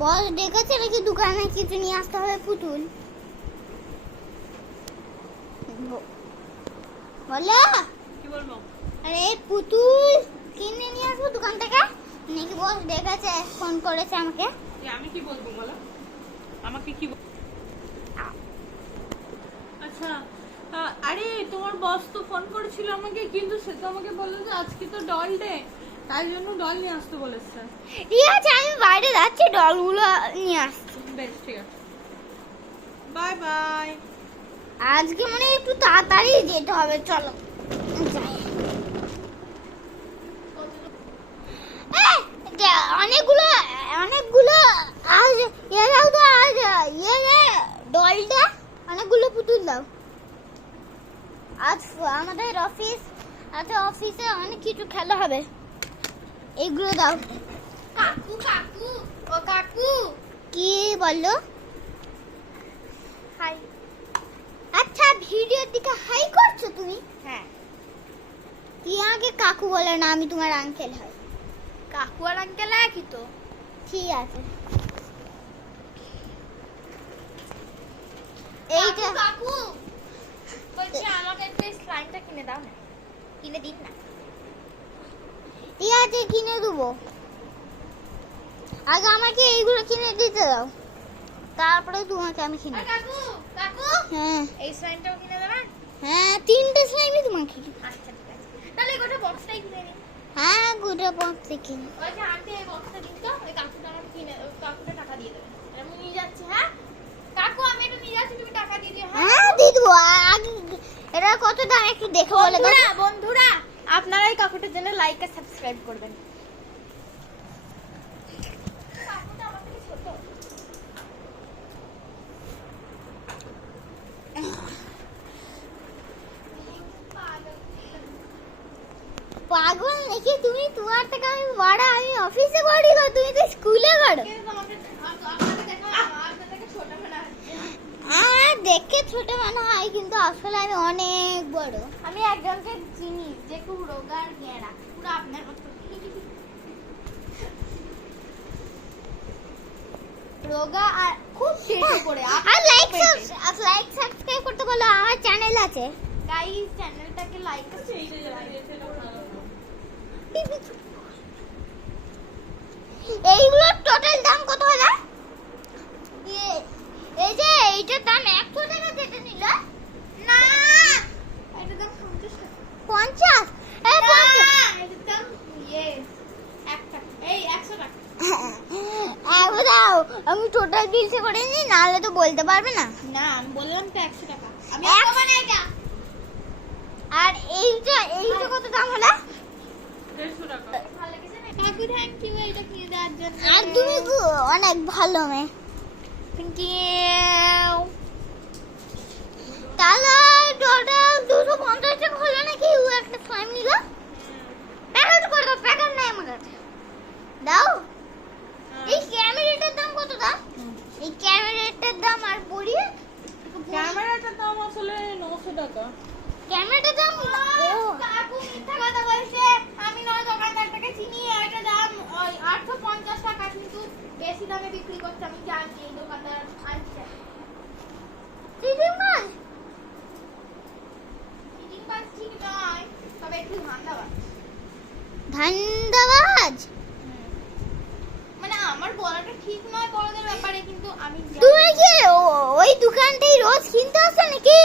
বস ডেকেছে নাকি দোকানে কিছু নিয়ে আসতে হবে পুতুল? বলো কি বলবো? আরে পুতুল কিনে নিয়ে আসবো দোকান থেকে নাকি বস ডেকেছে, ফোন করেছে আমাকে। আমি কি বলবো বলো? আমাকে কি আচ্ছা আরে তোমার বস তো ফোন করেছিল আমাকে, কিন্তু সে তো আমাকে বললো যে আজকে তো ডল ডে, তাই জন্য ডল নিয়ে আসতে বলেছে। ঠিক আছে, আমি বাইরে যাচ্ছি, ডলগুলো নিয়ে আসছি। বেশ, ঠিক আছে, বাই বাই। আজকে মানে একটু তাড়াতাড়ি যেতে হবে, চলো যাই। অনেকগুলো অনেকগুলো আজ ইয়ে দাও তো, আজ ইয়ে ডলটা অনেকগুলো পুতুল দাও। আজ আমাদের অফিসে অনেক কিছু খেলা হবে, এইগুলো দাও। কাকু কাকু ও কাকু, কি বললো? হাই। আচ্ছা, ভিডিওর দিকে হাই করছো তুমি? হ্যাঁ। কি আগে কাকু বলে না, আমি তোমার আঙ্কেল হয়। কাকু আর আঙ্কেল একই তো। ঠিক আছে, এইটা কাকু বলছি আমাকে একটু স্লাইমটা কিনে দাও না, কিনে দিন না। ঠিক আছে, কিনে দেবো। আগে আমাকে এইগুলো কিনে দিতে দাও, তারপরে তোমাকে আমি কিনে দেব। কাকু কাকু হ্যাঁ এই স্লাইমটাও কিনে দেবেন? হ্যাঁ, 3টে স্লাইমই তোমাকে আচ্ছা ঠিক আছে, তাহলে গোটা বক্সটাই কিনে নিন। হ্যাঁ, গুড বক্সে কিনে। ওই যে আন্টি এই বক্সটা দিন তো, ওই কাকুটা আমাকে কিনে, ওই কাকুটা টাকা দিয়ে দেবেন। আমি নিয়ে যাচ্ছি। হ্যাঁ কাকু, আমি এটা নিয়ে যাচ্ছি, তুমি টাকা দিয়ে দিও। হ্যাঁ, দিয়ে দেবো। আগে এটা কত দাম একটু দেখে বলে দাও। বন্ধুরা আপনারা এই কাকুটার জন্য লাইক আর সাবস্ক্রাইব করবেন। কাকুটা আমার থেকে ছোট। পাগল নাকি তুমি? তোমার থেকে আমি বড়, আমি অফিসে পড়ি গো, তুমি তো স্কুলে পড়ো। দেখে ছোট মনে হয়, কিন্তু আসলে আমি অনেক বড়। আমি একজনকে চিনি যে খুব রোগা আর গেঁড়া, পুরো আপনার মতো রোগা আর খুব পেটে করে। আর লাইক সাবস্ক্রাইব করতে বলো, আমার চ্যানেল আছে। গাইস চ্যানেলটাকে লাইক আর এইগুলোর টোটাল দাম কত হলো? এই যে এইটার দাম 100 টাকা, যেটা নিল না, এটার দাম 50 টাকা। 50? এই 50 এটার দাম 1 টাকা, এই 100 টাকা। দাও, আমি টোটাল বিলসে করে নি, নাহলে তো বলতে পারবে না। না আমি বললাম তো 100 টাকা। আমি এক- একটা মানে এটা। আর এইটা কত দাম হলো? 150 টাকা। ভালো লেগেছে না? কাকু থ্যাংক ইউ এটা কিনে দেওয়ার জন্য। আর তুমি অনেক ভালো মেয়ে। Thank you. তাহলে টোটাল 250 টাকা হলো নাকি? ও একটা স্লাইম নিল। প্যাকেট করে দাও, প্যাকেট নাই আমার কাছে, দাও। এই ক্যামেরাটার দাম কত দাম? এই ক্যামেরাটার দাম আর পড়ি ক্যামেরাটার দাম আসলে 900 টাকা। ক্যামেরাটার দাম কাকু মিথ্যা কথা বলছে। আমি নয় দোকানদারটাকে চিনি, এটা দাম ওই 850 টাকা, কিন্তু বেশি দামে বিক্রি করছে। আমি জানি এই দোকানদার আনছে। চিটিং মাছ। চিটিং বাস ঠিক নয়, তবে একটু ধান্দাবাজ। ধান্দাবাজ? মানে আমার বলাটা ঠিক নয় বড়দের ব্যাপারে, কিন্তু আমি জানি। তুমি কি ওই দোকানটাই রোজ কিনতে আসো নাকি?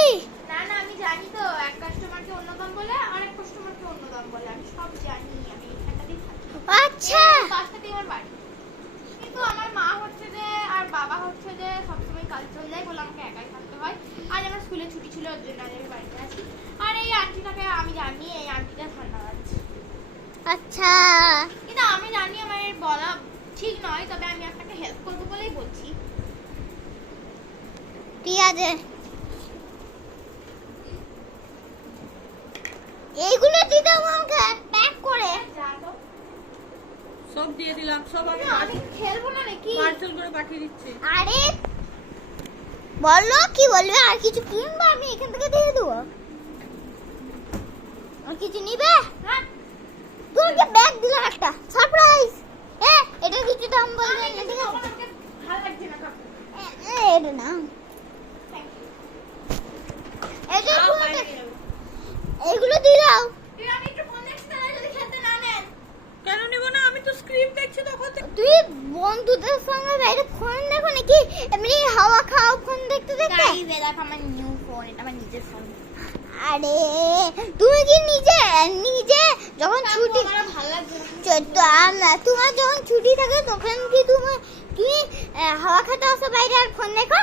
না না, আমি জানি তো, এক কাস্টমারকে অন্য দাম বলে আর এক কাস্টমারকে অন্য দাম বলে, আমি সব জানি। আমি এখানটাতেই থাকি। আচ্ছা, পাশটাতেই আমার বাড়ি। কিন্তু আমার মা হচ্ছে যে আর বাবা হচ্ছে যে সবসময় কাজ চলে যায় বলে আমাকে একাই থাকতে হয়। আজ আমার স্কুলে ছুটি ছিল, ওর জন্য আজ আমি বাড়িতে আছি। আর এই আন্টিটাকে আমি জানি, এই আন্টিটা ঠান্ডা আছে। আচ্ছা, কিন্তু আমি জানি আমার এর বলা ঠিক নয়, তবে আমি আপনাকে হেল্প করবো বলেই বলছি। ঠিক আছে। এইগুলো দিতে আমাকে প্যাক করে। যা তো, সব দিয়ে দিলাম, সব আমি আমি খেলবো না নাকি? পার্সেল করে পাঠিয়ে দিচ্ছি। আরে বলো, কি বলবে? আর কিছু কিনবো? আমি এখান থেকে দিয়ে দেবো। আর কিছু নিবে? হ্যাঁ, তোমাকে ব্যাগ দিলাম একটা সারপ্রাইজ। এটা কিছু দাম বলবে না, ঠিক আছে? আমাকে তুই বন্ধুদের সঙ্গে বাইরে ফোন দেখো নাকি এমনি হাওয়া খাও ফোন দেখতে দেখতে? গাইস এই দেখো আমার নিউ ফোন, এটা আমার নিজের ফোন। আরে তুমি কি নিজে নিজে যখন ছুটি আমার ভালো লাগছে তোমার যখন ছুটি থাকে তখন কি তুমি হাওয়া খেতে আসো বাইরে আর ফোন দেখো?